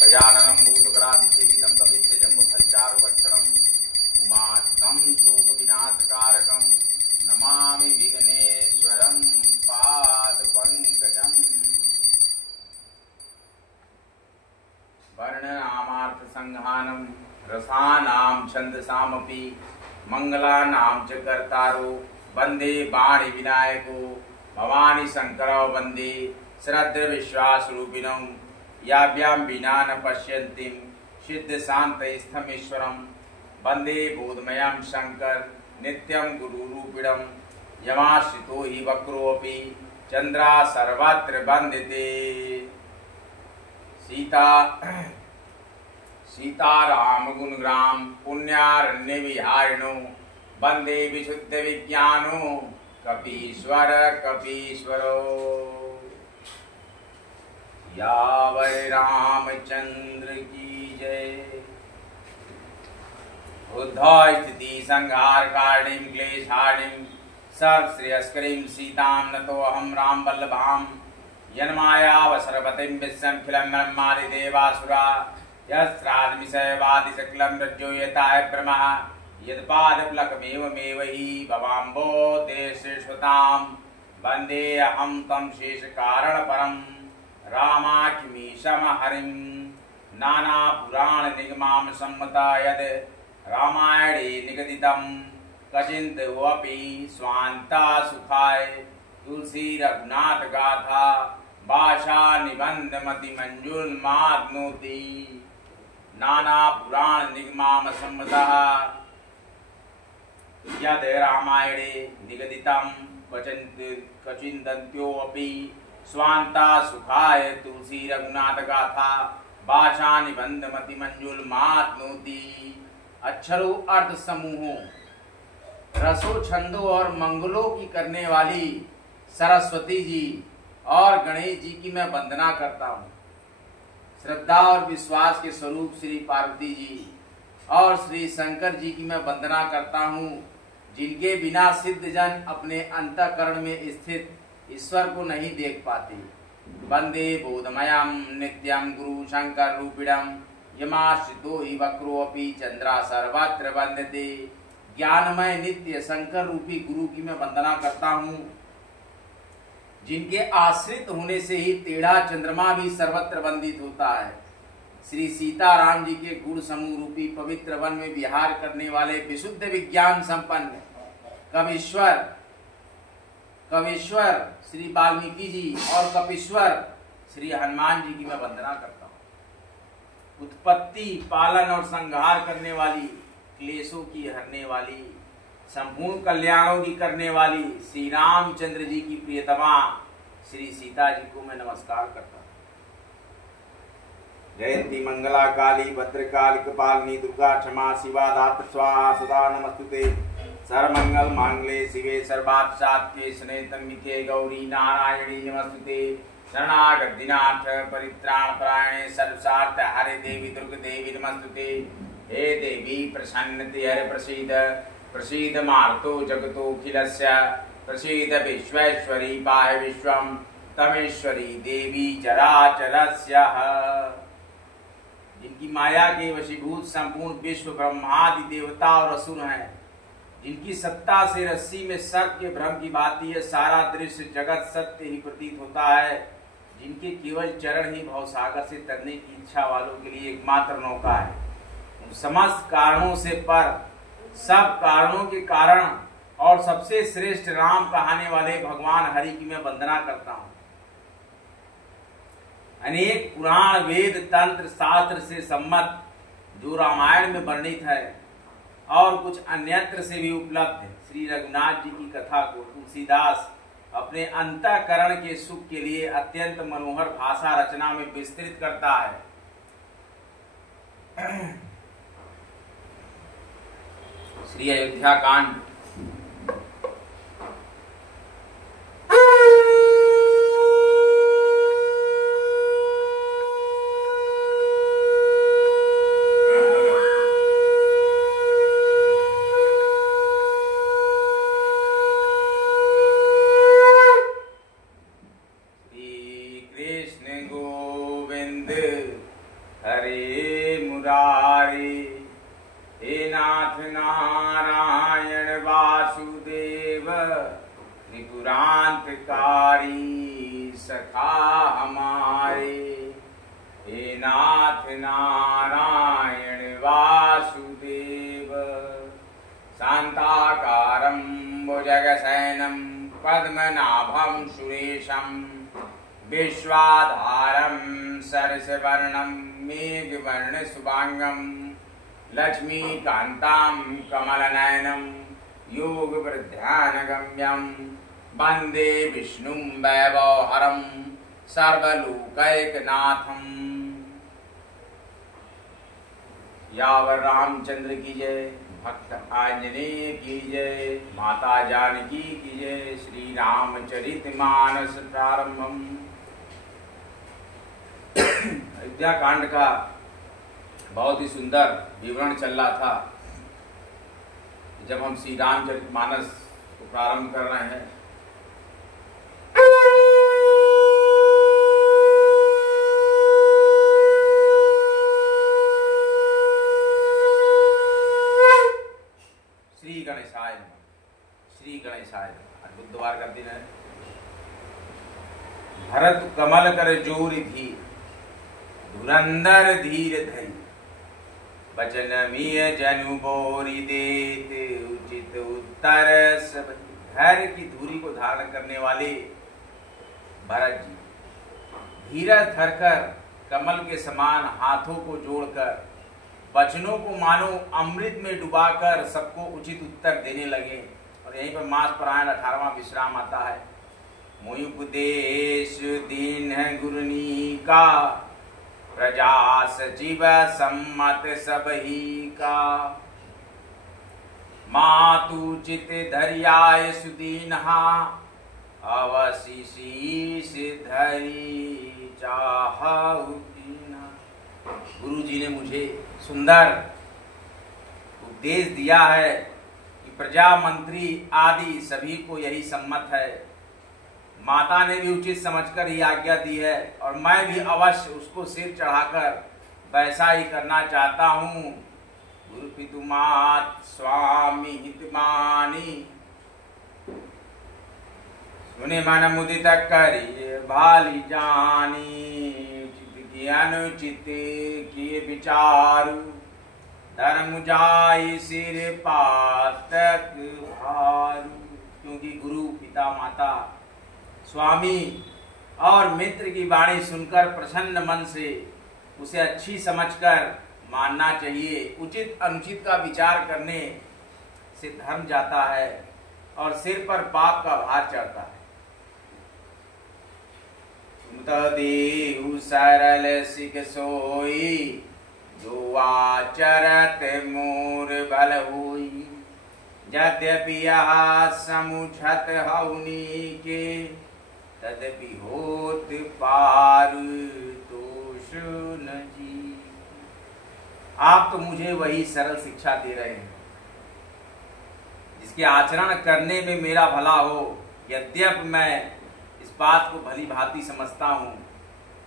गजाननं भूतगणाधिसेवितं कपित्थजम्बुफलचारुभक्षणं उमाश्रितं शोकविनाशकारकं नमामि विघ्नेश्वरं पादपङ्कजम्। वर्णनामार्थसंहानं रसानां छन्दसामपि मंगलानां च कर्तारो वन्दे वाणी विनायको भवानी शंकरो वन्दे श्रद्धविश्वासरूपिणं याभ्यां विना न पश्यन्तीं सिद्धशान्तस्थमीश्वरं वन्दे बोधमयं शंकर नित्यं गुरुरूपिणं यमाश्रितो हि वक्रोऽपि चन्द्रा सर्वत्र वन्दते। सीताराम गुणग्राम पुण्यारण्य विहारिणो वन्दे विशुद्ध विज्ञानो कपीश्वर कपीश्वरो। यावै रामचंद्र की जय। उद्धव स्थिति संहार कारणीं क्लेशाणीं सर्वश्रेयस्करीं सीतां नतोऽहं राम वल्लभां यन्मायावसरपतिं विश्वमखिलं ब्रह्मादि देवासुरा यस्राद्मिषयवादि सकलं रज्जोयताय ब्रह्मः यत्पादप्लकमेवमेव हि भवाम्बोधे श्रेष्ठतां वन्दे अहं तं शेषकारणपरं रामाख्यमीशं हरिं नानापुराणनिगमां सम्मता यद् रामायणे निगदितं कचिन्तोऽपि स्वान्ता सुखाय तुलसी रघुनाथ गाथा भाषा निबंधमति मंजुलमाप्नोति नाना पुराण निगमाम सम्मतः यद् रामायणे निगदितं कचिन्तन्त्योऽपि स्वान्ता सुखाय तुलसी रघुनाथ गाथा भाषा निबंधमति मंजुलमाप्नोति। अक्षरों अर्थ समूहों रसों छंदों और मंगलों की करने वाली सरस्वती जी और गणेश जी की मैं वंदना करता हूँ। श्रद्धा और विश्वास के स्वरूप श्री पार्वती जी और श्री शंकर जी की मैं वंदना करता हूँ, जिनके बिना सिद्ध जन अपने अंतःकरण में स्थित ईश्वर को नहीं देख पाते। वंदे बोधमयं नित्यं गुरु शंकर रूपिणं यमाश्रितो हि वक्रोऽपि चंद्रा सर्वत्र वन्दते। ज्ञानमय नित्य शंकर रूपी गुरु की मैं वंदना करता हूँ, जिनके आश्रित होने से ही टेढ़ा चंद्रमा भी सर्वत्र वंदित होता है। श्री सीताराम जी के गुण समूह रूपी पवित्र वन में विहार करने वाले विशुद्ध विज्ञान संपन्न कवीश्वर श्री वाल्मीकि जी और कपीश्वर श्री हनुमान जी की मैं वंदना करता हूँ। उत्पत्ति पालन और संहार करने वाली, क्लेशों की हरने वाली, संपूर्ण कल्याणों की करने वाली श्री रामचंद्र जी की प्रियतमा श्री सीता जी को मैं नमस्कार करता हूँ। जयंती मंगला काली भद्रकाली कपालिनी दुर्गा क्षमा शिवा धात्र स्वाहा सदा नमस्तुते। सर्वमंगल मांगल्ये शिवे सर्वार्थ साधिके शरण्ये त्र्यंबके गौरी नारायणी नमस्तुते। शरणागतिनाथ परित्राणपरायणे सर्वसार्थ हरे देवी दुर्गे देवी नमस्तुते। हे देवी प्रसन्नते हर प्रसीद प्रसीद मार्तो जगतोऽखिलस्य प्रसीद विश्वेश्वरी पाहि विश्वं तमेश्वरी देवी चराचरस्य। जिनकी माया के वशीभूत संपूर्ण विश्व ब्रह्मादि देवता और असुर हैं, जिनकी सत्ता से रस्सी में सर्प के भ्रम की भांति है सारा दृश्य जगत सत्य ही प्रतीत होता है, जिनके केवल चरण ही भवसागर से तरने की इच्छा वालों के लिए एकमात्र नौका है। उन समस्त कारणों से पर सब कारणों के कारण और सबसे श्रेष्ठ राम कहाने वाले भगवान हरि की मैं वंदना करता हूँ। अनेक पुराण वेद तंत्र शास्त्र से सम्मत जो रामायण में वर्णित है और कुछ अन्यत्र से भी उपलब्ध है, श्री रघुनाथ जी की कथा को तुलसीदास अपने अंतःकरण के सुख के लिए अत्यंत मनोहर भाषा रचना में विस्तृत करता है। श्री अयोध्या कांड। हरे मुरारे। हे नाथ नारायण वासुदेव त्रिपुरांतकारी सखा हमारे। हे नाथ नारायण वासुदेव। शांताकारं भुजगशयनं पद्मनाभं सुरेशं विश्वाधारं सरसवर्णं मेघवर्णशुभांगं लक्ष्मीकान्तं कमलनयनं योगवृद्ध्यानगम्यं वन्दे विष्णुं वैभवहरं सर्वलोकैकनाथं। यावर रामचंद्र की जय, भक्त आंजनेय की जय, माता जानकी की जय। श्री रामचरितमानस प्रारंभम। अयोध्या कांड का बहुत ही सुंदर विवरण चल रहा था। जब हम श्री रामचरितमानस को प्रारंभ कर रहे हैं, श्री गणेशाय आज बुधवार का दिन है। भरत कमल कर जोर थी, धुरंधर धीर धरी, बचन मिय जनु बोरी देत उचित उत्तर सब। धैर्य की धूरी को धारण करने वाले भरत जी धीरज धरकर कमल के समान हाथों को जोड़कर वचनों को मानो अमृत में डुबाकर सबको उचित उत्तर देने लगे। और यहीं पर मास परायण 18वां विश्राम आता है। मोहि उपदेश दीन गुरुनी का, प्रजा सचिव सम्मत सबही का। मातु चित धरियाय सुदीनहा, अवसि शीश धरी चाहु दीना। गुरु जी ने मुझे सुंदर उपदेश दिया है कि प्रजा मंत्री आदि सभी को यही सम्मत है। माता ने भी उचित समझकर ही आज्ञा दी है और मैं भी अवश्य उसको सिर चढ़ाकर वैसा ही करना चाहता हूँ। गुरु पितु मात स्वामी हितमानी, सुने मन मुदित करिए भाली जानी। अनुचित किए विचारु, धर्म जाई सिर पातक भारू। क्योंकि गुरु पिता माता स्वामी और मित्र की वाणी सुनकर प्रसन्न मन से उसे अच्छी समझकर मानना चाहिए। उचित अनुचित का विचार करने से धर्म जाता है और सिर पर पाप का भार चढ़ता है। देहु सरल सिख सोई, जो आचरत मोर भल होई। यद्यपि यह समुझत हउनी के, तदपि होत पार दोष न जी। आप तो मुझे वही सरल शिक्षा दे रहे हैं जिसके आचरण करने में मेरा भला हो। यद्यपि मैं इस बात को भली भांति समझता हूँ,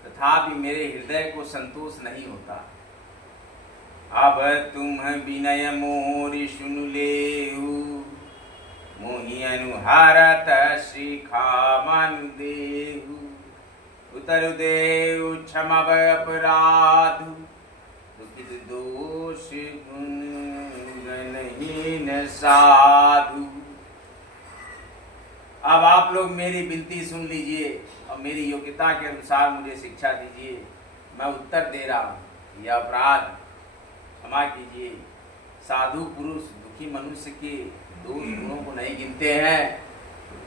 तथापि मेरे हृदय को संतोष नहीं होता। अब तुम विनय मोरि सुन लेहु, मोहि अनुहारत शिखा मनु देहु। उतरु देहु क्षमव अपराधु, दुखित दोष गुण गणहीन साधु। अब आप लोग मेरी विनती सुन लीजिए और मेरी योग्यता के अनुसार मुझे शिक्षा दीजिए। मैं उत्तर दे रहा हूँ। यह अपराध क्षमा कीजिए। साधु पुरुष दुखी मनुष्य के दोष गुणों को नहीं गिनते हैं।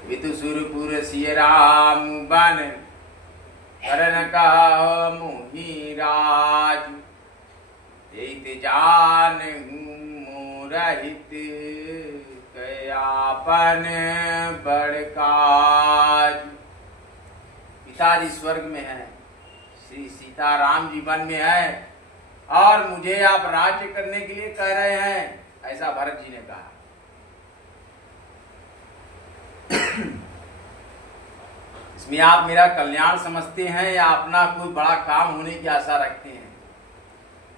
वितु सुरपुर सिय राम बन, करन कहा मोहि राज। एत जान मोरहित, कयापन बड़काज। पिताजी स्वर्ग में है, श्री सीताराम जी वन में है और मुझे आप राज्य करने के लिए कह रहे हैं, ऐसा भरत जी ने कहा। इसमें आप मेरा कल्याण समझते हैं या अपना कोई बड़ा काम होने की आशा रखते हैं?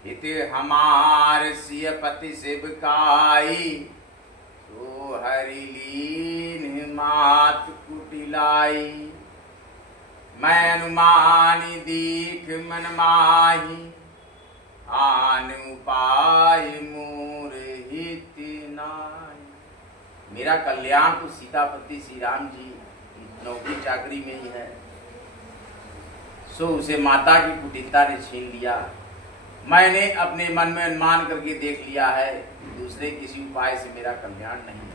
हित हमार सिय पति शिवकाई, तो हरि लीन मात कुटिलाई। मैं अनुमानी दीख मन माही, आन उपाय मोर हित नाई। मेरा कल्याण तो सीतापति श्री राम जी नौकरी चाकरी में ही है, सो उसे माता की कुटिलता ने छीन लिया। मैंने अपने मन में अनुमान करके देख लिया है, दूसरे किसी उपाय से मेरा कल्याण नहीं है।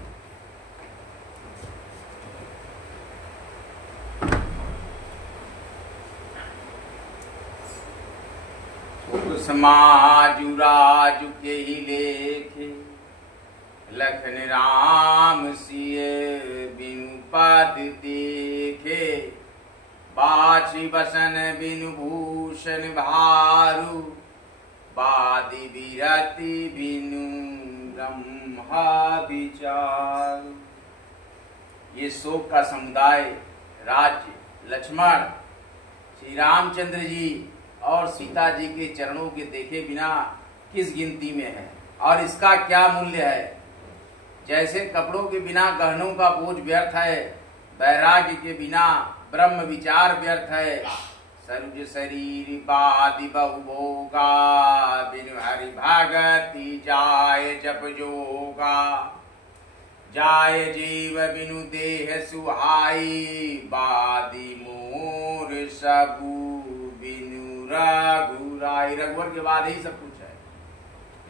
समाजु राजु के ही लेखे, लखन राम सिय बिनु पद देखे। बाछी बसन बिनु भूषण भारू, बादी बिरति बिनु ब्रह्मा विचार। ये शोक का समुदाय राज्य लक्ष्मण श्री रामचंद्र जी और सीता जी के चरणों के देखे बिना किस गिनती में है, और इसका क्या मूल्य है। जैसे कपड़ों के बिना गहनों का बोझ व्यर्थ है, वैराग्य के बिना ब्रह्म विचार व्यर्थ है। सरुज शरीर बादि बहुभोगा, बिनु हरि भगति जाय जप जोगा। जाय जीव बिनु देह सुहाई, बादी मोर सबू बिनु रघुराई। रघुवर के बाद ही सब कुछ है,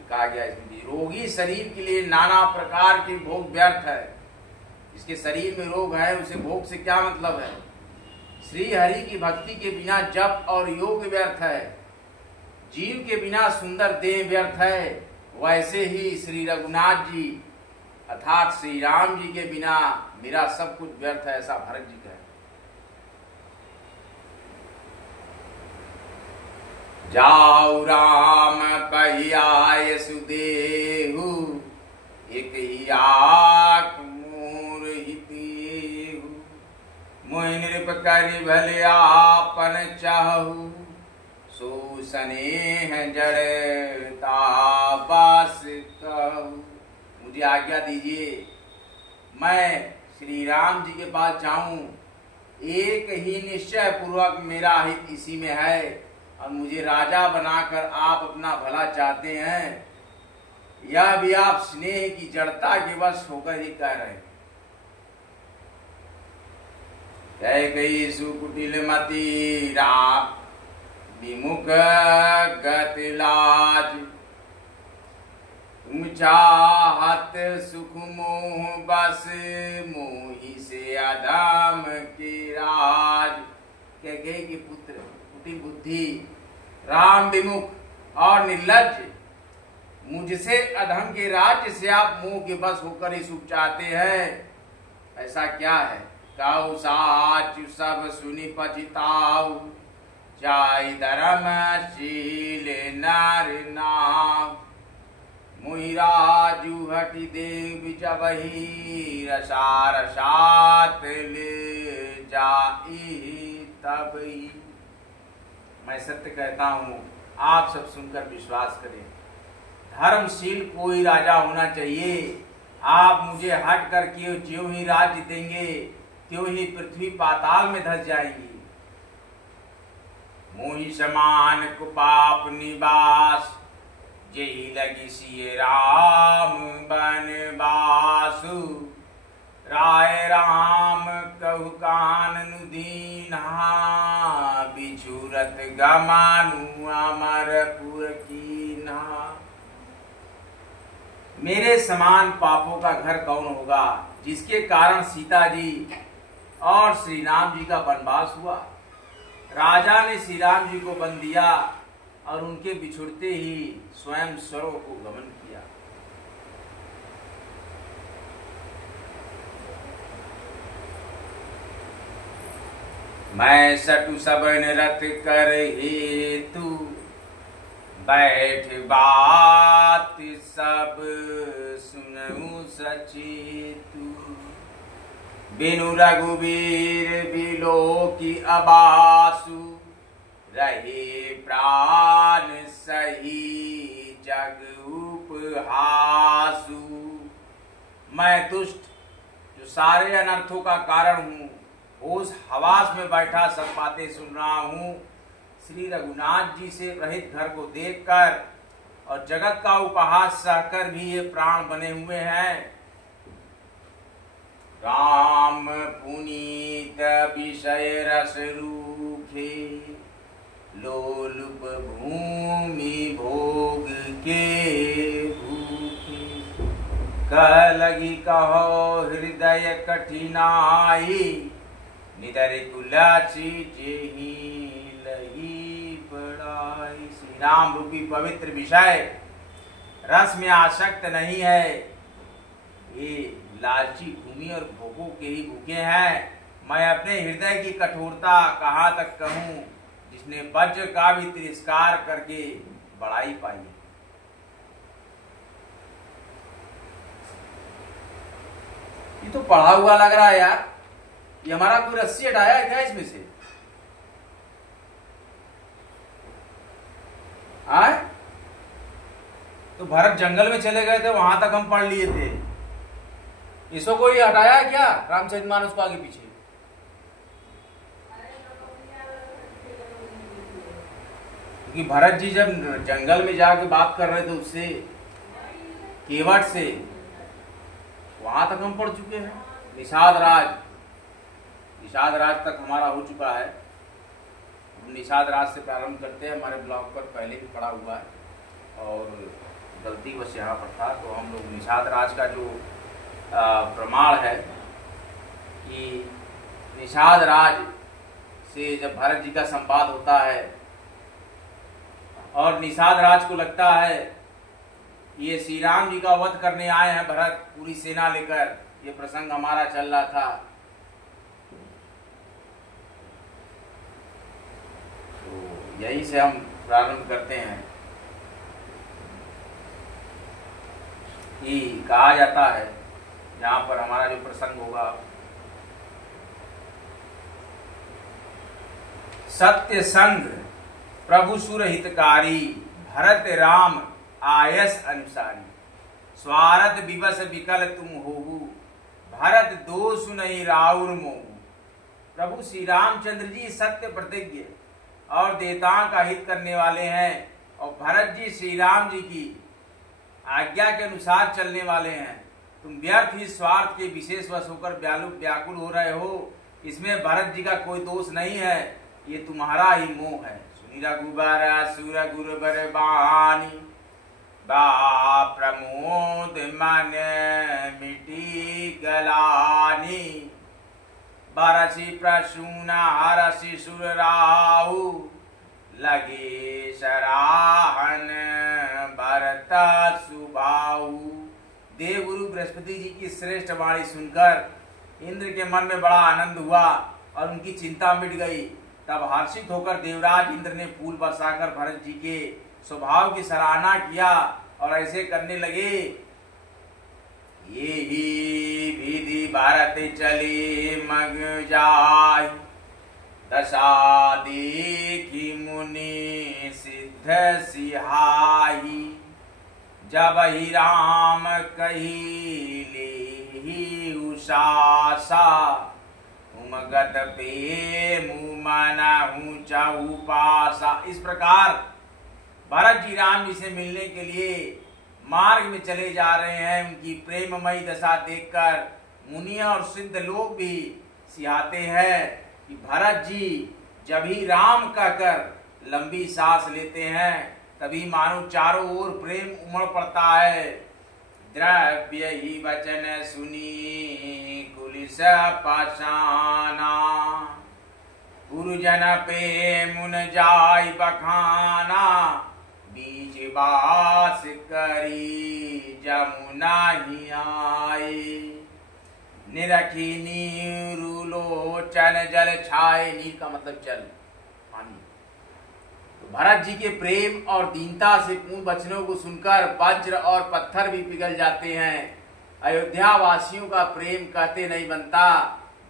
कहा गया इसमें। रोगी शरीर के लिए नाना प्रकार के भोग व्यर्थ है। जिसके शरीर में रोग है उसे भोग से क्या मतलब है। श्री हरि की भक्ति के बिना जप और योग व्यर्थ है। जीव के बिना सुंदर देह व्यर्थ है। वैसे ही श्री रघुनाथ जी अर्थात श्री राम जी के बिना मेरा सब कुछ व्यर्थ है, ऐसा भरत जी कहते। जाऊ राम कहियाय सुदेहु, एक ही आख मोर हितेहु। मोहि नृप करि भले आपन चाहु, सो स्नेह जड़ता बस कहु। मुझे आज्ञा दीजिए, मैं श्री राम जी के पास जाऊं। एक ही निश्चय पूर्वक मेरा हित इसी में है, और मुझे राजा बनाकर आप अपना भला चाहते हैं, यह भी आप स्नेह की जड़ता के वश होकर ही कह रहे हैं। कह गई सुकुटिल मति राम विमुख गति लाज। तुम चाहत सुख मोह बस, मोही से अधम के राज। कह गई कि पुत्र कुटिल बुद्धि, राम विमुख और निर्लज्ज, मुझसे अधम के राज्य से आप मोह के बस होकर ही सुख चाहते हैं। ऐसा क्या है। काऊ साच सब सुनि पछताऊ, जाय धर्मशील नर नाम। मुहि राजू हटि देव जबहि, रसा रसात ले जाई तबहि। मैं सत्य कहता हूँ, आप सब सुनकर विश्वास करें। धर्मशील कोई राजा होना चाहिए। आप मुझे हट कर ज्यों ही राज्य देंगे त्यों ही पृथ्वी पाताल में धस जाएगी। मोहि समान कुपाप निवास, जेहि लगी सिय राम बनवासु। राय राम कहु काननु दीन्हा, बिछुरत गमानु अमरपुर कीन्हा। मेरे समान पापों का घर कौन होगा, जिसके कारण सीता जी और श्री राम जी का वनवास हुआ। राजा ने श्री राम जी को बंद दिया और उनके बिछुड़ते ही स्वयं स्वरों को गमन किया। मैं सटु सबन रथ कर हेतु, बैठ बात सब सुनऊ सचेतु। बिनु रघुवीर बिलो की अबासु, रहे प्राण सही जग उपहासु। मैं दुष्ट जो सारे अनर्थों का कारण हूँ, होश हवास में बैठा सब बातें सुन रहा हूँ। श्री रघुनाथ जी से रहित घर को देखकर और जगत का उपहास सहकर भी ये प्राण बने हुए हैं। राम पुनीत विषय रस रूखे, लोलुप भूमि भोग के भूखे। कह लगी कहो हृदय कठिनाई, निदर कुलाची जेहि लही पड़ाई। श्री राम रूपी पवित्र विषय रस में आसक्त नहीं है, ये लालची भूमि और भोगों के ही भूखे हैं। मैं अपने हृदय की कठोरता कहाँ तक कहूँ, जिसने वज्र का भी तिरस्कार करके बड़ाई पाई। ये तो पढ़ा हुआ लग रहा है यार, ये हमारा कोई रस्सी हटाया है क्या इसमें से? आए तो भरत जंगल में चले गए थे, वहां तक हम पढ़ लिए थे। इसको कोई हटाया है क्या रामचरितमानस को आगे पीछे? क्योंकि भरत जी जब जंगल में जाके बात कर रहे थे उससे, केवट से, वहां तक हम पढ़ चुके हैं। निषाद राज तक हमारा हो चुका है। निषाद राज से प्रारंभ करते हैं। हमारे ब्लॉग पर पहले भी पढ़ा हुआ है और गलती बस यहाँ पर था, तो हम लोग निषाद राज का जो प्रमाण है कि निषाद राज से जब भरत जी का संवाद होता है और निषाद राज को लगता है ये श्री राम जी का वध करने आए हैं भरत पूरी सेना लेकर, ये प्रसंग हमारा चल रहा था। तो यही से हम प्रारंभ करते हैं कि कहा जाता है जहां पर हमारा जो प्रसंग होगा, सत्य संग प्रभु सुर हितकारी, भरत राम आयस अनुसारी। स्वार्थ विवश विकल तुम होहु, भरत दोष नहीं राउर मोहु। प्रभु श्री रामचंद्र जी सत्य प्रतिज्ञ और देवताओं का हित करने वाले हैं, और भरत जी श्री राम जी की आज्ञा के अनुसार चलने वाले हैं। तुम व्यर्थ ही स्वार्थ के विशेष वश होकर व्याकुल हो रहे हो। इसमें भरत जी का कोई दोष नहीं है, ये तुम्हारा ही मोह है। सुनी रघुबर सुर गुरु बर बानी, बा प्रमोद मन मिटी गलानी। बरसी प्रसूना हरसी सुर राहु, लगे सराहन भरत सुबाहु। देवगुरु बृहस्पति जी की श्रेष्ठ वाणी सुनकर इंद्र के मन में बड़ा आनंद हुआ और उनकी चिंता मिट गई। तब हर्षित होकर देवराज इंद्र ने फूल बरसाकर भरत जी के स्वभाव की सराहना किया और ऐसे करने लगे। ये ही विधि भरत चले मग जाय, दशा देखी मुनि सिद्ध सिहाई। जब ही राम कही ले ही उषासा, उमगत पे मुमनहु चहुपासा। इस प्रकार भरत जी राम जी से मिलने के लिए मार्ग में चले जा रहे हैं। उनकी प्रेममयी दशा देखकर मुनि और सिद्ध लोग भी सिहाते हैं कि भरत जी जब ही राम कहकर लंबी सांस लेते हैं, तभी मानो चारों ओर प्रेम उमड़ पड़ता है। द्रव्य ही वचन सुनी कुलिस पाषाणा, गुरुजन पे मुन जाय बखाना। बीच बास करी जमुना ही आए, निरखी नीरु लोचन जल छाए। नीर का मतलब जल, पानी। तो भरत जी के प्रेम और दीनता से पूर्ण वचनों को सुनकर वज्र और पत्थर भी पिघल जाते हैं। अयोध्या वासियों का प्रेम कहते नहीं बनता।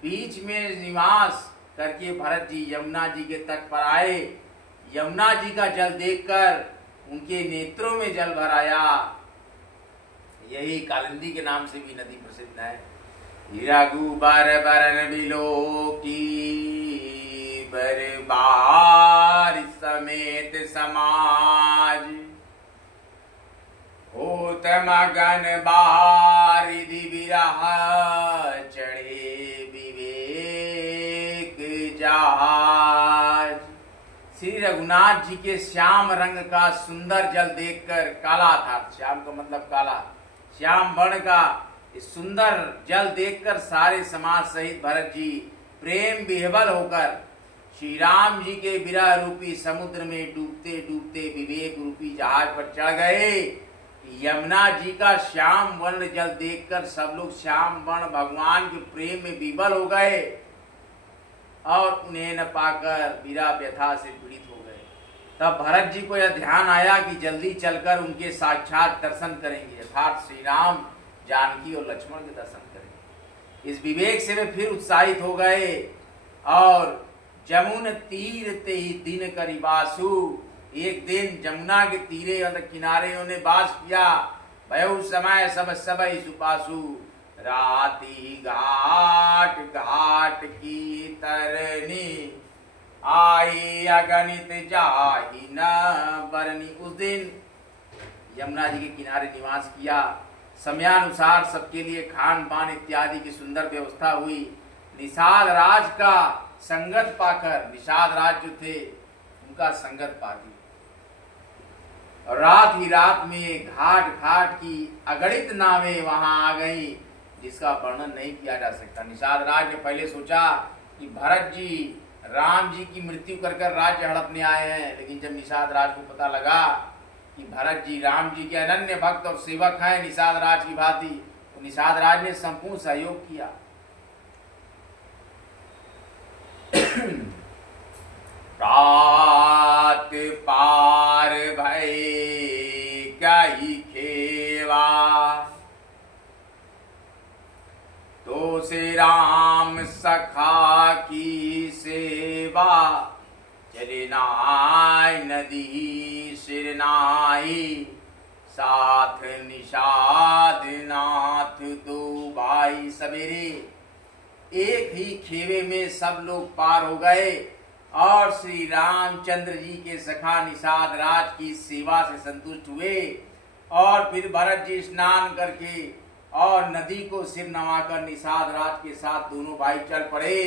बीच में निवास करके भरत जी यमुना जी के तट पर आए। यमुना जी का जल देखकर उनके नेत्रों में जल भर आया। यही कालिंदी के नाम से भी नदी प्रसिद्ध है। रघुबर बरन बिलो की बरबार समेत समाज, होत मगन बारिधि बिरह चढ़े विवेक जहाज। श्री रघुनाथ जी के श्याम रंग का सुंदर जल देखकर, काला था, श्याम का मतलब काला, श्याम वर्ण का इस सुंदर जल देखकर सारे समाज सहित भरत जी प्रेम विह्वल होकर श्री राम जी के विरह रूपी समुद्र में डूबते डूबते विवेक रूपी जहाज पर चढ़ गए। यमुना जी का श्याम वर्ण जल देखकर सब लोग श्याम वर्ण भगवान के प्रेम में विह्वल हो गए और उन्हें न पाकर विरह व्यथा से पीड़ित हो गए। तब भरत जी को यह ध्यान आया कि जल्दी चलकर उनके साक्षात दर्शन करेंगे, अर्थात श्री राम, जानकी और लक्ष्मण के दर्शन करेंगे। इस विवेक से वे फिर उत्साहित हो गए और जमुन तीर ते ही दिन करी बासु, एक दिन जमुना के तीरे मतलब किनारे उन्हें वास किया। भयउ समय सब सबई सुपासु, राती घाट घाट की तरनी, आई अगणित जाहि न बरनी। उस दिन यमुना जी के किनारे निवास किया। समयानुसार सबके लिए खान पान इत्यादि की सुंदर व्यवस्था हुई। निषाद राज का संगत पाकर, निषाद राज जो थे उनका संगत पाती, और रात ही रात में घाट घाट की अगणित नावें वहां आ गई, जिसका वर्णन नहीं किया जा सकता। निषाद राज ने पहले सोचा कि भरत जी राम जी की मृत्यु कर कर राज्य हड़पने आए हैं, लेकिन जब निषाद राज को पता लगा कि भरत जी राम जी के अनन्य भक्त और सेवक हैं निषाद राज की भांति, तो निषाद राज ने संपूर्ण सहयोग किया। रात पार भई कही खेवा, तो से राम सखा की सेवा, चले नाय नदी सिर नाई, साथ निषाद नाथ दो भाई। सवेरे एक ही खेवे में सब लोग पार हो गए और श्री रामचंद्र जी के सखा निषाद राज की सेवा से संतुष्ट हुए। और फिर भरत जी स्नान करके और नदी को सिर नवाकर निषाद राज के साथ दोनों भाई चल पड़े।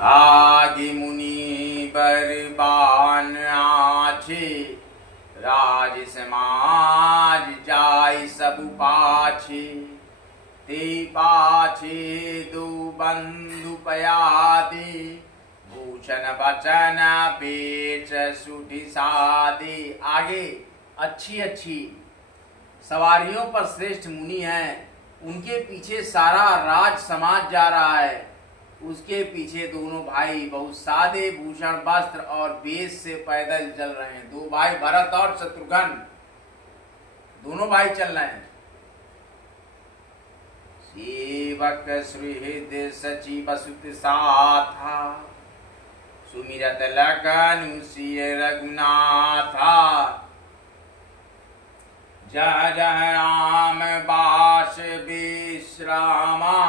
आगे मुनि बरबान आछे, राज समाज जाय सब पाछे, ते पाछे दो बंधु पयादे, भूषण बचन बेच सुधि सादे। आगे अच्छी अच्छी सवारियों पर श्रेष्ठ मुनि हैं, उनके पीछे सारा राज समाज जा रहा है, उसके पीछे दोनों भाई बहुत सादे भूषण वस्त्र और वेश से पैदल चल रहे हैं। दो भाई भरत और शत्रुघ्न दोनों भाई चल रहे हैं। सेवक सुहृद सचिव सुत साथा, सुमिरत लगन सिय रघुनाथा, जह जह राम बास विश्रामा,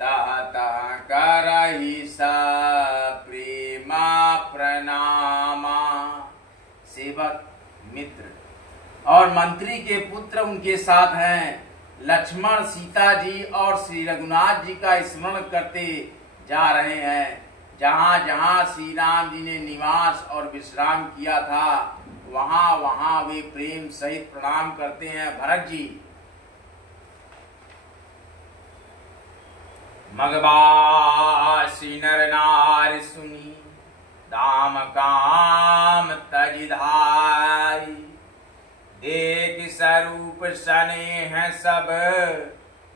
तह तह करहि सप्रेमा प्रणामा। सेवक मित्र और मंत्री के पुत्र उनके साथ हैं। लक्ष्मण सीता जी और श्री रघुनाथ जी का स्मरण करते जा रहे हैं। जहाँ जहाँ श्री राम जी ने निवास और विश्राम किया था वहाँ वहाँ वे प्रेम सहित प्रणाम करते हैं। भरत जी मगबासी नर नार सुनी, दाम काम तजिधारी, देख स्वरूप स्नेह सब,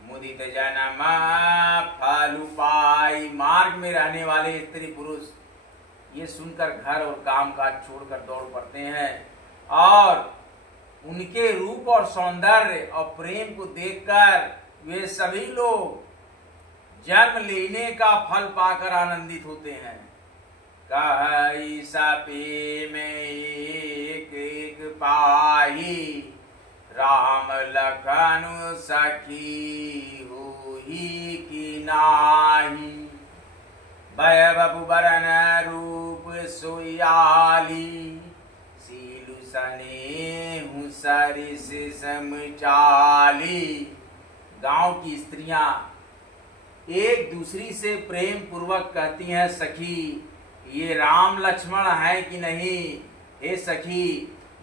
मुदित जन्म फल पाई। मार्ग में रहने वाले स्त्री पुरुष ये सुनकर घर और काम काज छोड़कर दौड़ पड़ते हैं और उनके रूप और सौंदर्य और प्रेम को देखकर वे सभी लोग जन्म लेने का फल पाकर आनंदित होते हैं। कहि सपे में एक एक पाही, राम लखन सखी होई की नाही। भय बरन रूप सोयाली, सीलु सनेहु सरिस समचाली। गांव की स्त्रियां एक दूसरी से प्रेम पूर्वक कहती हैं, सखी ये राम लक्ष्मण है कि नहीं? हे सखी,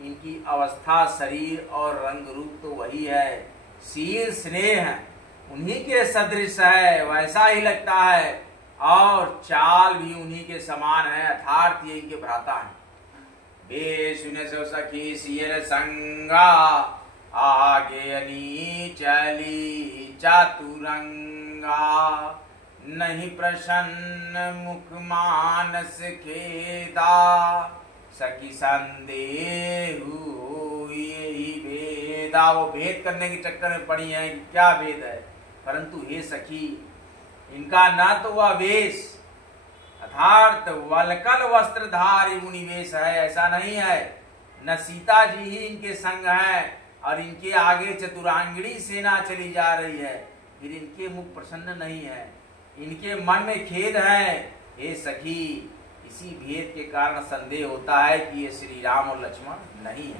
इनकी अवस्था, शरीर और रंग रूप तो वही है। शील स्नेह उन्हीं के सदृश है, वैसा ही लगता है, और चाल भी उन्हीं के समान है, अर्थात ये इनके भ्राता हैं। बे सुने सो सखी सियर संगा, आगे अनी चली चातुरंगा। नहीं प्रसन्न मुख मानस खेदा, सखी संदेह यही भेदा। वो भेद करने के चक्कर में पड़ी है कि क्या भेद है, परंतु हे सखी, इनका न तो वह वेश अर्थात वलकल वस्त्रधारी मुनिवेश है, ऐसा नहीं है। न सीता जी ही इनके संग है, और इनके आगे चतुरांगणी सेना चली जा रही है, फिर इनके मुख प्रसन्न नहीं है, इनके मन में खेद है। हे सखी, इसी भेद के कारण संदेह होता है कि ये श्री राम और लक्ष्मण नहीं है।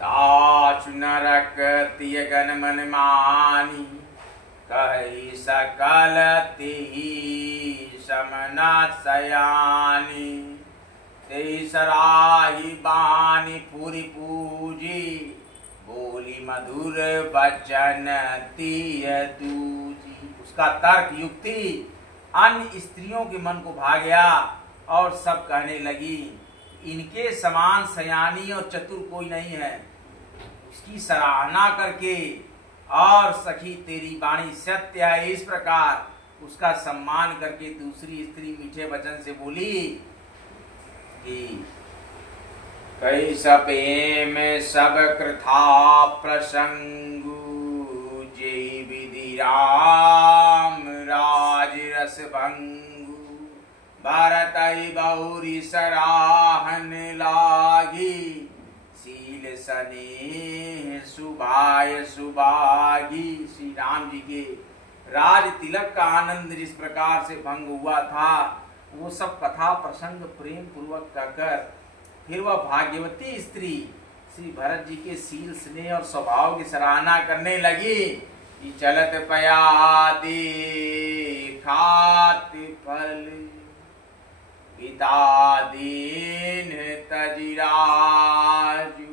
ताचु नरक तिय गन मन मानी, कहि सकल तेहि समना सयानी। तेहि सराही बानी पूरी पूजी, बोली मधुर बचन तिय दूजी। उसका तर्क युक्ति अन्य स्त्रियों के मन को भा गया, और सब कहने लगी, इनके समान सयानी और चतुर कोई नहीं है। उसकी सराहना करके, और सखी तेरी वाणी सत्य है, इस प्रकार उसका सम्मान करके दूसरी स्त्री मीठे वचन से बोली कि कई सपे में सब कृथा प्रसंगु, जय विधि राम राज रस भंगु। भरत बहुरी सराहन लागी, शील सनेह सुभाय सुभागी। श्री राम जी के राज तिलक का आनंद जिस प्रकार से भंग हुआ था, वो सब कथा प्रसंग प्रेम पूर्वक कहकर फिर वह भाग्यवती स्त्री श्री भरत जी के शील स्नेह और स्वभाव की सराहना करने लगी कि चलत पया खात फल, पिता दीन तजिराजु।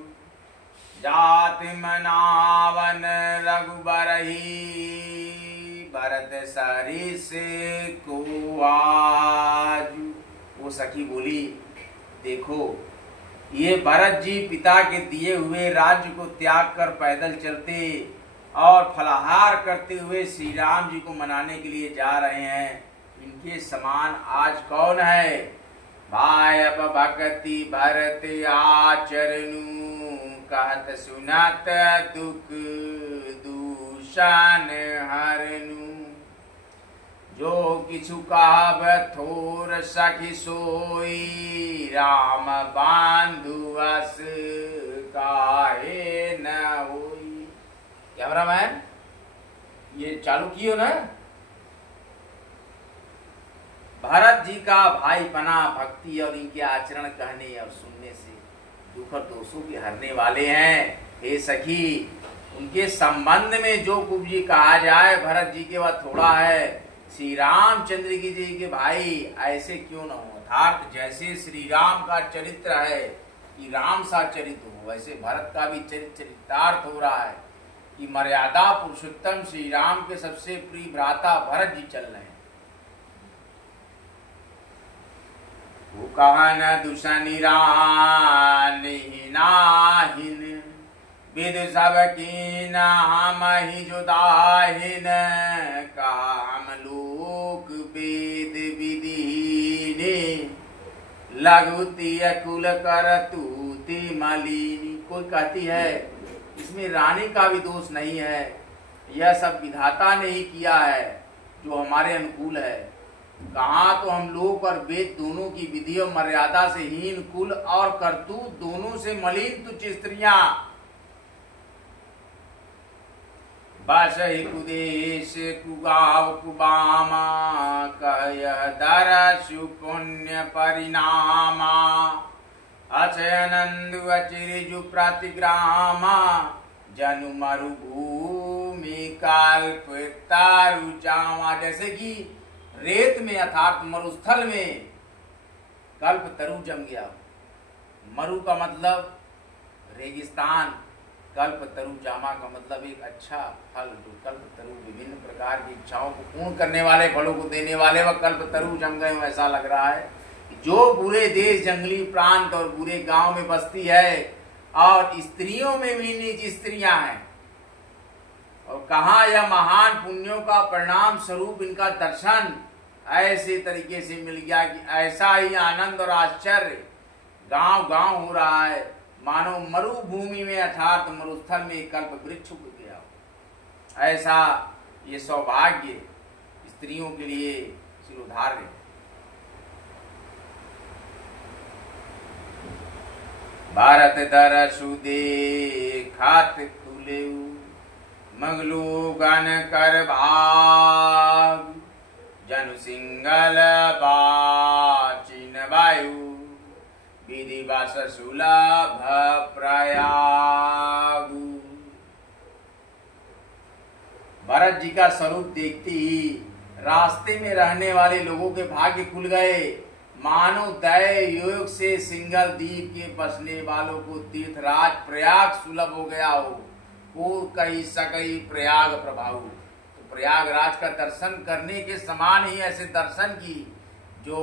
जात मनावन रघुबरही, भरत सरिस को आजु। वो सखी बोली, देखो ये भरत जी पिता के दिए हुए राज्य को त्याग कर पैदल चलते और फलाहार करते हुए श्री राम जी को मनाने के लिए जा रहे हैं, इनके समान आज कौन है? भायब भक्ति भरत आचरणु, कहत सुनत दुख दूषण हरनु। जो किछु कहब थोर सखी सोई, राम बांधु अस काहे न होई। कैमरामैन ये चालू कियो ना। भरत जी का भाईपना, भक्ति और इनके आचरण कहने और सुनने से दुख और दोषों के हरने वाले हैं। हे सखी, उनके संबंध में जो कुछ जी कहा जाए भरत जी के वह थोड़ा है। श्री रामचंद्र जी के भाई ऐसे क्यों न हो, अर्थात जैसे श्री राम का चरित्र है कि राम सा चरित्र हो, वैसे भरत का भी चरितार्थ हो रहा है कि मर्यादा पुरुषोत्तम श्री राम के सबसे प्रिय भ्राता भरत जी चल रहे हैं। वो कहन दुषनि नाहिन, विद सब कीन हम ही जुदाहिन। कहा हम लोक वेद विधिने, लघुति कुल कर तूति मलिनी। कोई कहती है इसमें रानी का भी दोष नहीं है, यह सब विधाता ने ही किया है जो हमारे अनुकूल है। कहाँ तो हम लोक और वेद दोनों की विधि और मर्यादा से हीन, कुल और करतूत दोनों से मलिन तुच्छ स्त्रियां बस ही कुदेश कुगाव कुबामा कह दरसु पुण्य परिणामा अचयनंदु अचिरिजु प्रतिग्रामा जनु मरुभूमि कल्प तारु जामा। जैसे कि रेत में अर्थात मरुस्थल में कल्प तरु जम गया। मरु का मतलब रेगिस्तान, कल्प तरु जामा का मतलब एक अच्छा फल। जो कल्प तरु विभिन्न प्रकार की इच्छाओं को पूर्ण करने वाले, फलों को देने वाले, वह कल्प तरु जम गए। ऐसा लग रहा है जो बुरे देश, जंगली प्रांत और बुरे गांव में बसती है और स्त्रियों में भी नीच स्त्रियां हैं, और कहा यह महान पुण्यों का परिणाम स्वरूप इनका दर्शन ऐसे तरीके से मिल गया कि ऐसा ही आनंद और आश्चर्य गांव गांव हो रहा है, मानो मरुभूमि में अर्थात मरुस्थल में कल्प वृक्ष उग गया। ऐसा ये सौभाग्य स्त्रियों के लिए शिरोधार्य है। भारत दरसु देखत खुलेउ मगलू गण कर भाग जनु सिंगल बाचिन वायु विधि बस सुलभ प्रयागु। भरत जी का स्वरूप देखते ही रास्ते में रहने वाले लोगों के भाग्य खुल गए, मानो दय योग से सिंगल द्वीप के बसने वालों को तीर्थराज प्रयाग सुलभ हो गया हो कई सकई प्रयाग प्रभाव। तो प्रयागराज का दर्शन करने के समान ही ऐसे दर्शन की जो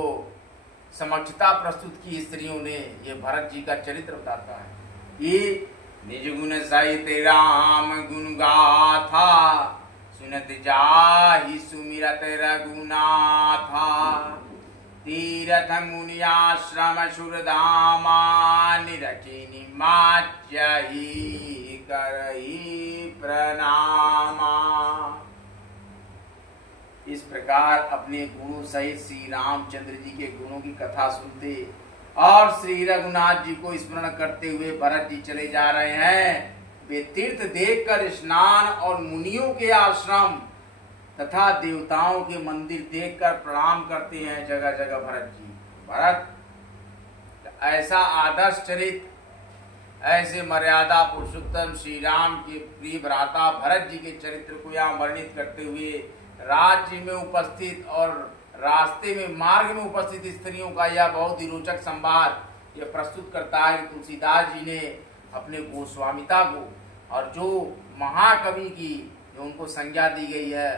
समक्षता प्रस्तुत की स्त्रियों ने, ये भरत जी का चरित्र बताता है। ये निज गुण सहित राम गुण गाथा सुनत जाहि सुमिरत रघुनाथा तीरथ मुनियाश्रम सुरधामा निरखि निमाच्यहि करहि प्रणामा। इस प्रकार अपने गुणों सहित श्री रामचंद्र जी के गुणों की कथा सुनते और श्री रघुनाथ जी को स्मरण करते हुए भरत जी चले जा रहे हैं। वे तीर्थ देखकर स्नान और मुनियों के आश्रम तथा देवताओं के मंदिर देखकर प्रणाम करते हैं जगह जगह भरत जी। भरत ऐसा आदर्श चरित, ऐसे मर्यादा पुरुषोत्तम श्री राम के प्रिय भ्राता भरत जी के चरित्र को यहाँ वर्णित करते हुए राज्य में उपस्थित और रास्ते में मार्ग में उपस्थित स्त्रियों का यह बहुत ही रोचक संवाद यह प्रस्तुत करता है कि तुलसीदास जी ने अपने गोस्वामिता को और जो महाकवि की जो उनको संज्ञा दी गई है,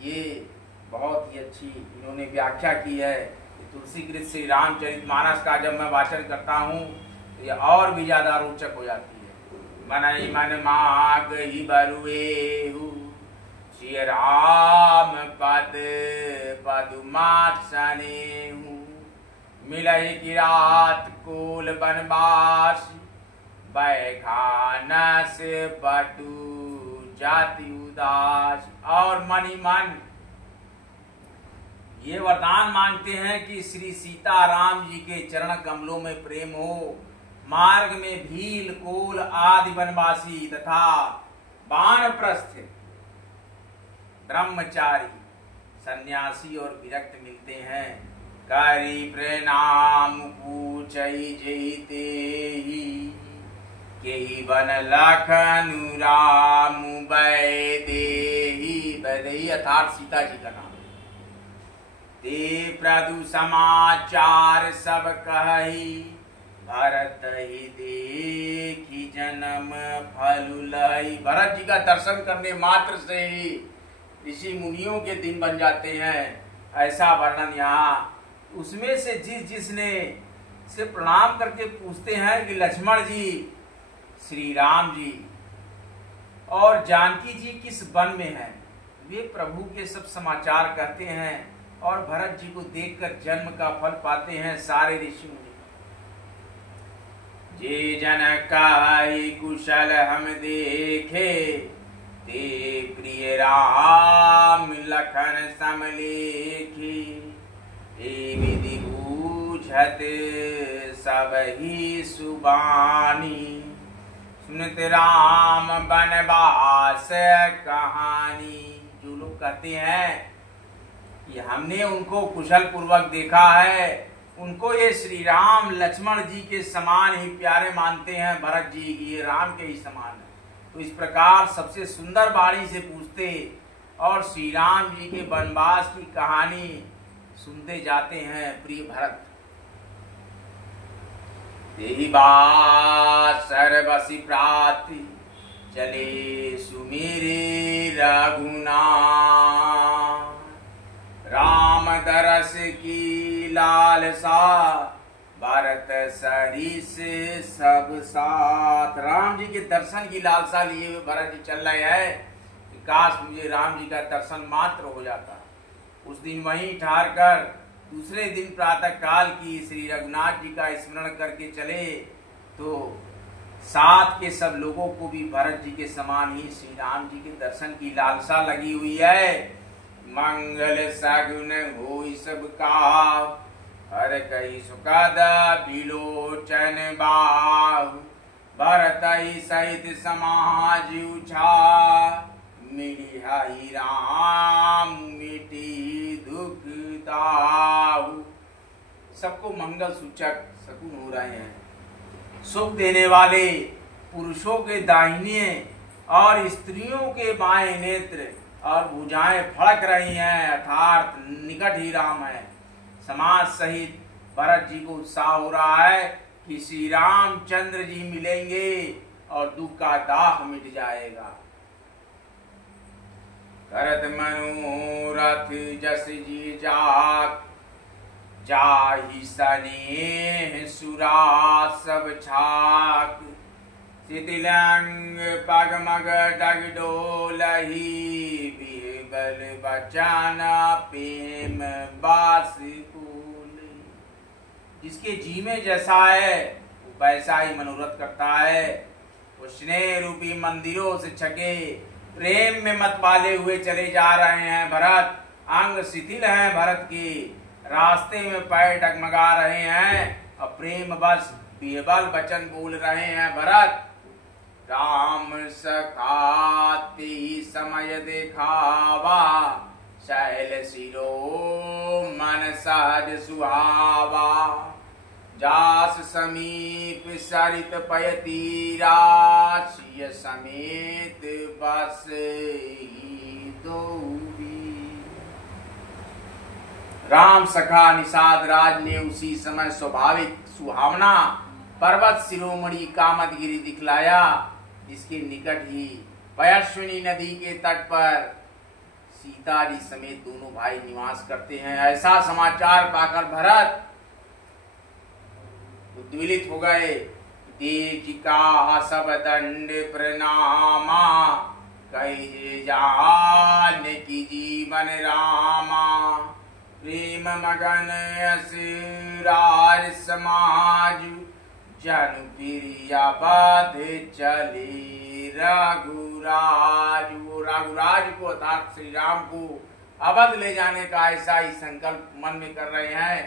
ये बहुत ही अच्छी इन्होंने व्याख्या की है। तुलसीकृत श्री रामचरितमानस का जब मैं वाचन करता हूँ तो यह और भी ज्यादा रोचक हो जाती है। मन मन माग ही बरुएहु श्री राम पद पदुमात सनेहु मिलहि किरात कोल बनवास बैखानस बटु जाति उदास। और मन ही मन ये वरदान मांगते हैं कि श्री सीताराम जी के चरण कमलों में प्रेम हो, मार्ग में भील कोल आदि वनवासी तथा वानप्रस्थ ब्रह्मचारी सन्यासी और विरक्त मिलते हैं। करी प्रणाम पूछई जैते ही केहि बन लखनु राम वैदेही। वैदेही अर्थात सीता जी का नाम। ते प्रदु समाचार सब कही भरत ही देखी जन्म फलु लई। भरत जी का दर्शन करने मात्र से ही ऋषि मुनियों के दिन बन जाते हैं, ऐसा वर्णन यहाँ। उसमें से जिसने से प्रणाम करके पूछते हैं कि लक्ष्मण जी, श्री राम जी और जानकी जी किस वन में हैं, वे प्रभु के सब समाचार कहते हैं और भरत जी को देखकर जन्म का फल पाते हैं सारे ऋषि मुनि। जे जन काहि कुशल हम देखे ते प्रिय राम लखन समलेखी, ए विधि बूझत सब ही सुबानी, सुनत राम बनवास कहानी। जो लोग कहते हैं कि हमने उनको कुशल पूर्वक देखा है, उनको ये श्री राम लक्ष्मण जी के समान ही प्यारे मानते हैं, भरत जी ये राम के ही समान है। तो इस प्रकार सबसे सुंदर वाणी से पूछते और श्री राम जी के वनवास की कहानी सुनते जाते हैं प्रिय भरत। देहि बात सर्वसी प्राति, चले सुमेरे रघुनाथ, राम दरस की लालसा, भरत सरिस सब साथ। राम जी के दर्शन की लालसा लिए हुए भरत जी चल रहे हैं कि काश मुझे राम जी का दर्शन मात्र हो जाता। उस दिन वहीं ठहर कर दूसरे दिन प्रातः काल की श्री रघुनाथ जी का स्मरण करके चले तो साथ के सब लोगों को भी भरत जी के समान ही श्री राम जी के दर्शन की लालसा लगी हुई है। मंगल सगुन होई सब का, हर कई सुखद बिलोचन बाहु, भरत सहित समाज उछा, मिली हई राम मिटी दुख दाहु। सबको मंगल सूचक शकुन हो रहे हैं। सुख देने वाले पुरुषों के दाहिने और स्त्रियों के बाएं नेत्र और भुजाएं फड़क रही हैं, अर्थात निकट ही राम है। समाज सहित भरत जी को उत्साह हो रहा है कि श्री रामचंद्र जी मिलेंगे और दुख का दाह मिट जाएगा। करत मनोरथ जस जी जाक, जाहि सनेह सुरा सब छाक, शिथिलंग पगमग डग डोलही, बिहबल बचन प्रेम बास कुल। जिसके जी में जैसा है वो वैसा ही मनोरथ करता है। वो स्नेह रूपी मंदिरों से छके प्रेम में मत वाले हुए चले जा रहे हैं भरत। अंग शिथिल हैं भरत की, रास्ते में पैर डगमगा रहे हैं और प्रेम बस बिहबल वचन बोल रहे हैं भरत। राम सखाती समय देखावा, शैल शिरो मन सहज सुहावा, जास समीप सरित पय तीरा, सिय समेत बस दो। राम सखा निषाद राज ने उसी समय स्वाभाविक सुहावना पर्वत शिरोमणि कामदगिरी दिखलाया, जिसके निकट ही पयस्विनी नदी के तट पर सीता जी समेत दोनों भाई निवास करते हैं। ऐसा समाचार पाकर भरत उद्विलित हो गए। देख का सब दंड प्रणामा, कहे जान की जीवन रामा, प्रेम मगन असुरार समाज, जन प्रिया बाध चले रघुराज। वो रघुराज को अर्थात श्री राम को अवध ले जाने का ऐसा ही संकल्प मन में कर रहे हैं।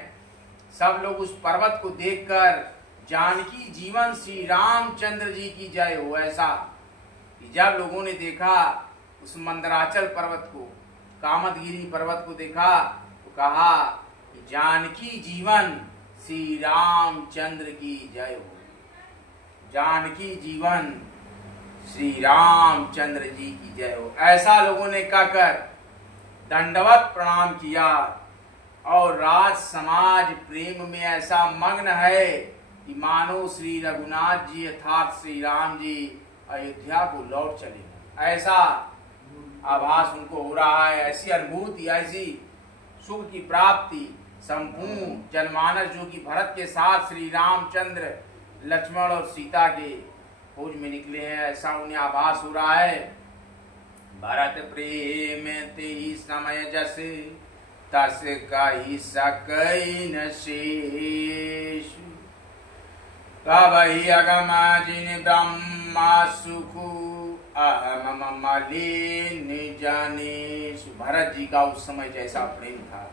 सब लोग उस पर्वत को देखकर जानकी जीवन श्री रामचंद्र जी की जय हो, ऐसा जब लोगों ने देखा उस मंदराचल पर्वत को, कामदगिरी पर्वत को देखा तो कहा कि जानकी जीवन श्री रामचंद्र की जय हो। जानकी जीवन श्री रामचंद्र जी की जय हो, ऐसा लोगों ने कहकर दंडवत प्रणाम किया। और राज समाज प्रेम में ऐसा मग्न है कि मानो श्री रघुनाथ जी अर्थात श्री राम जी अयोध्या को लौट चले, ऐसा आभास उनको हो रहा है। ऐसी अनुभूति, ऐसी सुख की प्राप्ति संपूर्ण जनमानस जो कि भरत के साथ श्री रामचंद्र लक्ष्मण और सीता के खोज में निकले हैं, ऐसा उन्हें आभास हो रहा है। भरत प्रेम ते समय जस, तस कही सकई न शेष, कबहि अगम जिन ब्रह्मा सुखु, अहम मलिन जाने। भरत जी का उस समय जैसा प्रेम था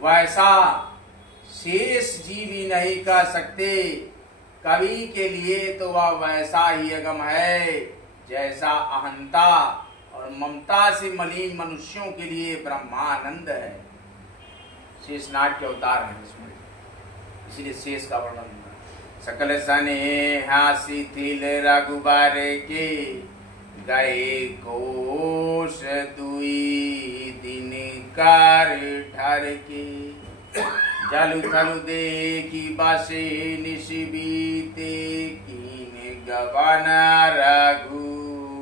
वैसा शेष जी भी नहीं कह सकते। कवि के लिए तो वह वैसा ही अगम है जैसा अहंता और ममता से मलिन मनुष्यों के लिए ब्रह्मानंद है। शेषनाग के अवतार है इसमें, इसलिए शेष का वर्णन हुआ। सकल स्नेहा शिथिल रघुबर के गए कोश दुई दिन कर ठर के। जलु थलु देखी बसे निशिबीते कीन गवन रघुनाथ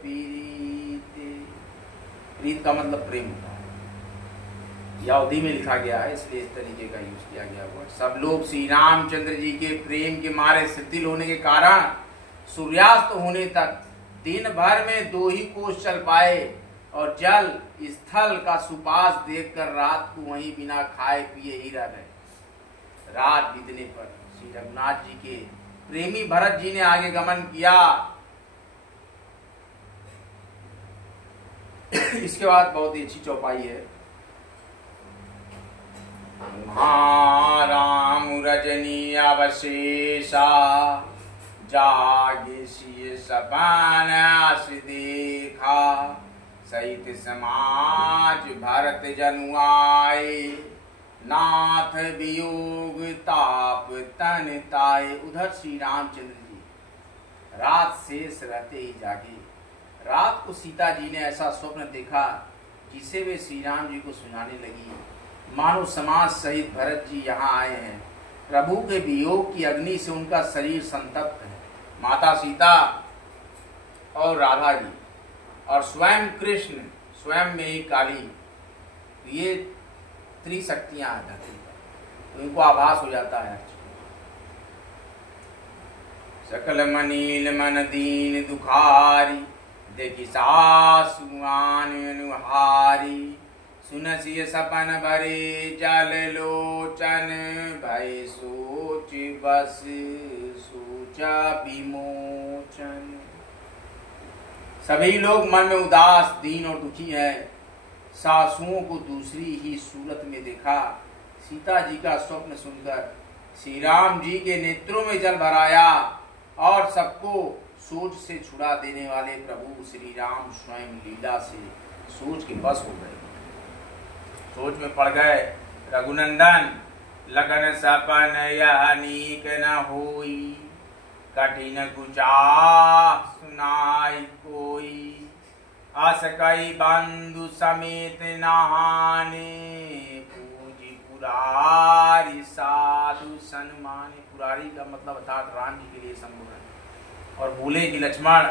प्रीते। प्रीत का मतलब प्रेम होता है, यह अवधि में लिखा गया है इसलिए इस तरीके का यूज किया गया हुआ। सब लोग श्री रामचंद्र जी के प्रेम के मारे शिथिल होने के कारण सूर्यास्त होने तक दिन भर में 2 ही कोस चल पाए और जल स्थल का सुपास देखकर रात को वहीं बिना खाए पिए ही रह गए। रात बीतने पर श्री रघुनाथ जी के प्रेमी भरत जी ने आगे गमन किया। इसके बाद बहुत ही अच्छी चौपाई है। राम रजनी अवशेषा जागे सिय सपन आस देखा। सहित समाज भरत जनुआए नाथ वियोग ताप तन ताए। उधर श्री रामचंद्र जी रात शेष रहते ही जागे। रात को सीता जी ने ऐसा स्वप्न देखा जिसे वे श्री राम जी को सुनाने लगी। मानो समाज सहित भरत जी यहाँ आए हैं। प्रभु के वियोग की अग्नि से उनका शरीर संतप्त है। माता सीता और राधा जी और स्वयं कृष्ण स्वयं में ही काली, ये त्रिशक्तियां आ जाती है तो इनको आभास हो जाता है। सकल मनील मन दीन दुखारी देखी सासुआन अनुहारी। सुनसिय सपन भरे जल लोचन भय सोच बस सोचा विमोचन। सभी लोग मन में उदास दीन और दुखी है। सासुओं को दूसरी ही सूरत में देखा। सीता जी का स्वप्न सुनकर श्री राम जी के नेत्रों में जल भराया और सबको सोच से छुड़ा देने वाले प्रभु श्री राम स्वयं लीला से सोच के बस हो गए, सोच में पड़ गए। रघुनंदन लगन सपन यह नीक न होई कठिन कुचा सुनाई कोई। अस कई बंधु समेत नहाने पूजी पुरारी साधु सन्माने। पुरारी का मतलब अर्थात राम जी के लिए संबोधन। और बोले कि लक्ष्मण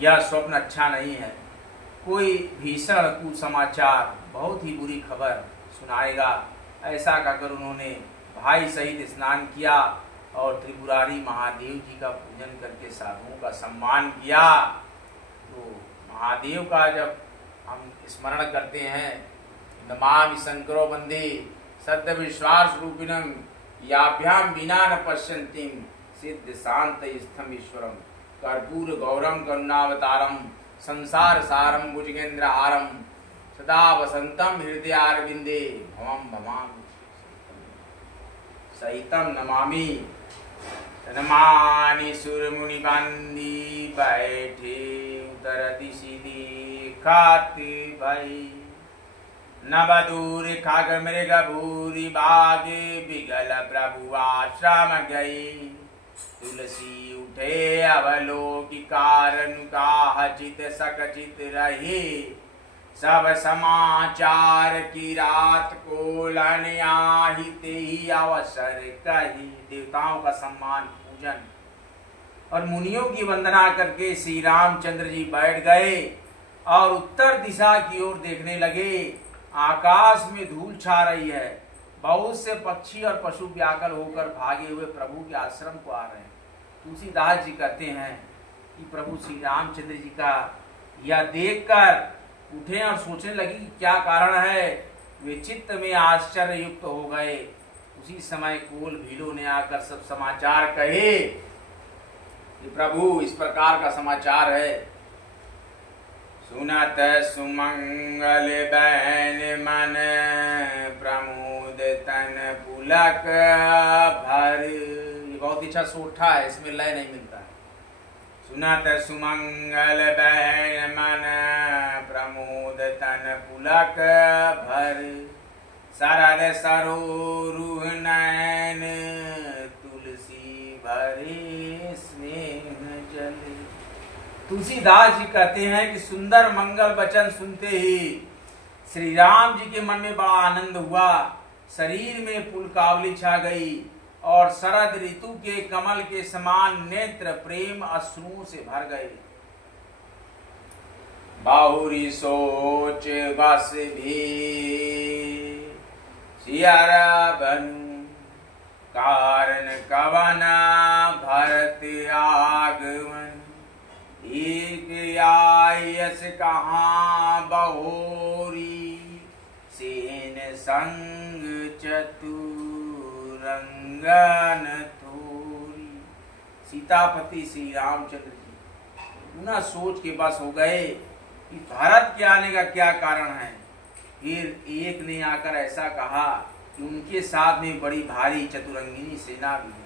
यह स्वप्न अच्छा नहीं है, कोई भीषण कुसमाचार बहुत ही बुरी खबर सुनाएगा। ऐसा कहकर उन्होंने भाई सहित स्नान किया और त्रिपुरारी महादेव जी का पूजन करके साधुओं का सम्मान किया। तो महादेव का जब हम स्मरण करते हैं, नमामि शंकरो वंदे सद्य विश्वास रूपिणम याभ्याम बिना न पश्यन्तिम सिद्ध शांत स्थम ईश्वरम कर्पूर गौरम करुणावतारम संसार सारम भुजगेंद्र हारम सदा वसंतम हृदयारविंदे भवम भवामि सहितम नमामि। नमानि सुर मुनि बंदी बैठे उतर दिशि देखत भई। नवदूर खग मृग भूरि बागे बिगल प्रभु आश्रम गई। तुलसी उठे अवलोकि कारण का चित सकचित रहे। सब समाचार की रात को लन आहित ही अवसर कही। देवताओं का सम्मान पूजन और मुनियों की वंदना करके श्री रामचंद्र जी बैठ गए और उत्तर दिशा की ओर देखने लगे। आकाश में धूल छा रही है। बहुत से पक्षी और पशु व्याकुल होकर भागे हुए प्रभु के आश्रम को आ रहे हैं। तुलसीदास जी कहते हैं कि प्रभु श्री रामचंद्र जी का यह देखकर उठे और सोचने लगी कि क्या कारण है। वे चित्त में आश्चर्य युक्त हो गए। उसी समय कोल भीलों ने आकर सब समाचार कहे। कि प्रभु इस प्रकार का समाचार है। सुनत सुमंगल बैन मन प्रमोद तन पुलक भर। ये बहुत अच्छा सोठा है, इसमें लय नहीं मिलता है। सुनत सुमंगल बैन मन प्रमोद तन पुलक भर। सरल सरोरुह नयन तुलसी भरे स्नेह जले। तुलसीदास जी कहते हैं कि सुंदर मंगल वचन सुनते ही श्री राम जी के मन में बड़ा आनंद हुआ, शरीर में पुलकावली छा गई और शरद ऋतु के कमल के समान नेत्र प्रेम अश्रुओं से भर गए। बाहुरी सोच बस भी सियारा बनू, कारण कवना भरत आगमन। एक आयस कहाँ बहोरी, सेन संग चतुरंगन थोरी। सीतापति श्री रामचंद्र जी बिना सोच के बस हो गए कि भारत के आने का क्या कारण है। फिर एक ने आकर ऐसा कहा कि उनके साथ में बड़ी भारी चतुरंगिनी सेना भी है।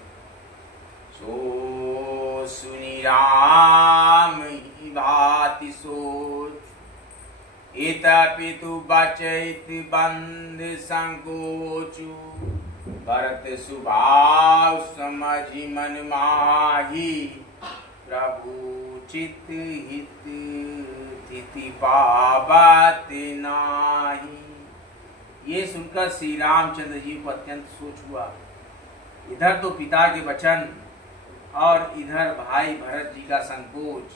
सो सुनी राम ही भाति सोच, इत पितु बचैत बंद संकोचु। भरत सुभाव समझि मन माही, प्रभु चित हित तिथि पावत नाही। ये सुनकर श्री रामचंद्र जी को अत्यंत सोच हुआ। इधर तो पिता के वचन और इधर भाई भरत जी का संकोच।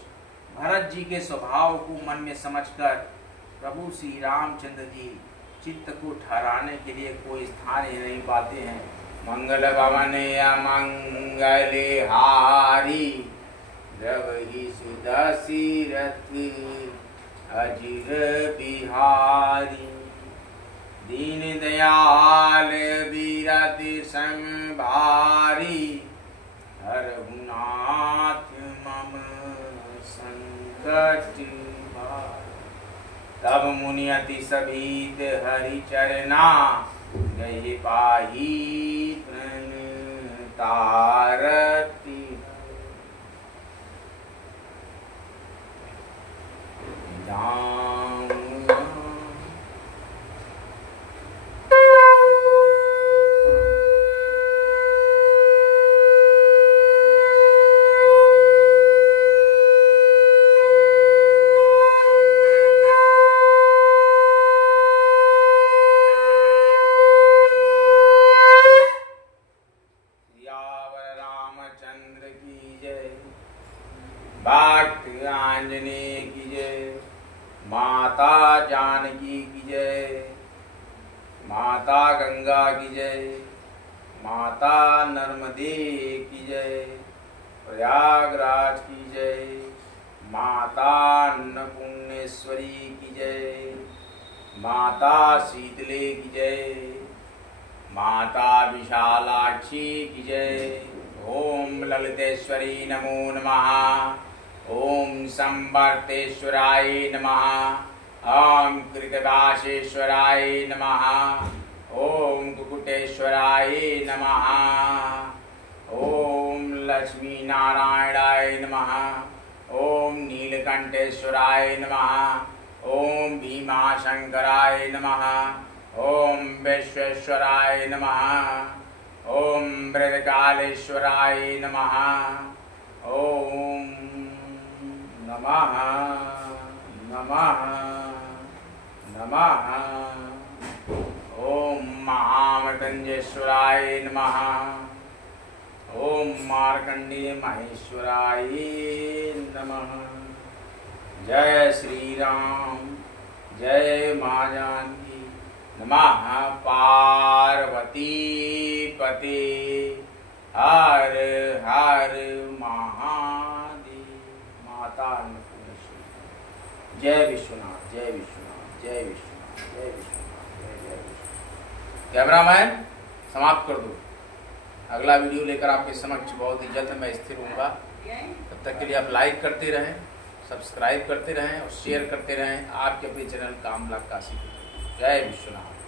भरत जी के स्वभाव को मन में समझकर प्रभु श्री रामचंद्र जी चित्त को ठहराने के लिए कोई स्थान ही नहीं पाते हैं। मंगल भवन अमंगल हारी, द्रवहि सुदशरथ अजिर बिहारी। दीन दयाल बीरत संभारी, हरहुनाथ मम संकट भार। तब मुनि अति सभीत हरि चरना, गए पाही प्रण तारती। भक्त आंजनेय की जय, माता जानकी की जय, माता गंगा की जय, माता नर्मदे की जय, प्रयागराज की जय, माता अन्नपूर्णेश्वरी की जय, माता शीतले की जय, माता विशालाक्षी की जय। ओम ललितेश्वरी नमो नमः, ओम संवर्तेश्वराय नमः, ओम कृतदासेश्वराय नमः, ओम कुकुटेश्वराय नमः, ओम लक्ष्मी नारायणाय नमः, ओम नीलकंठेश्वराय नमः, ओम भीमाशंकराय नमः, ओम विश्वेश्वराय नमः, ओम मृदकालेश्वराय नमः, ओम नमः नमः नमः, ओम महामृत्युंजयेश्वराय नमः, ओम मार्कंडेय महेश्वराय नमः। जय श्री राम, जय मां जानकी। नमः पार्वती पते, हर हर महादेव। माता अन्नपूर्णेश्वरी। जय विश्वनाथ, जय विश्वनाथ, जय विश्वनाथ, जय विश्वनाथ, जय जय विश्वनाथ। कैमरामैन समाप्त कर दो। अगला वीडियो लेकर आपके समक्ष बहुत ही जल्द मैं स्थिर होऊंगा। तब तक के लिए आप लाइक करते रहें, सब्सक्राइब करते रहें और शेयर करते रहें आपके अपने चैनल कामला काशी। जय विश्वनाथ।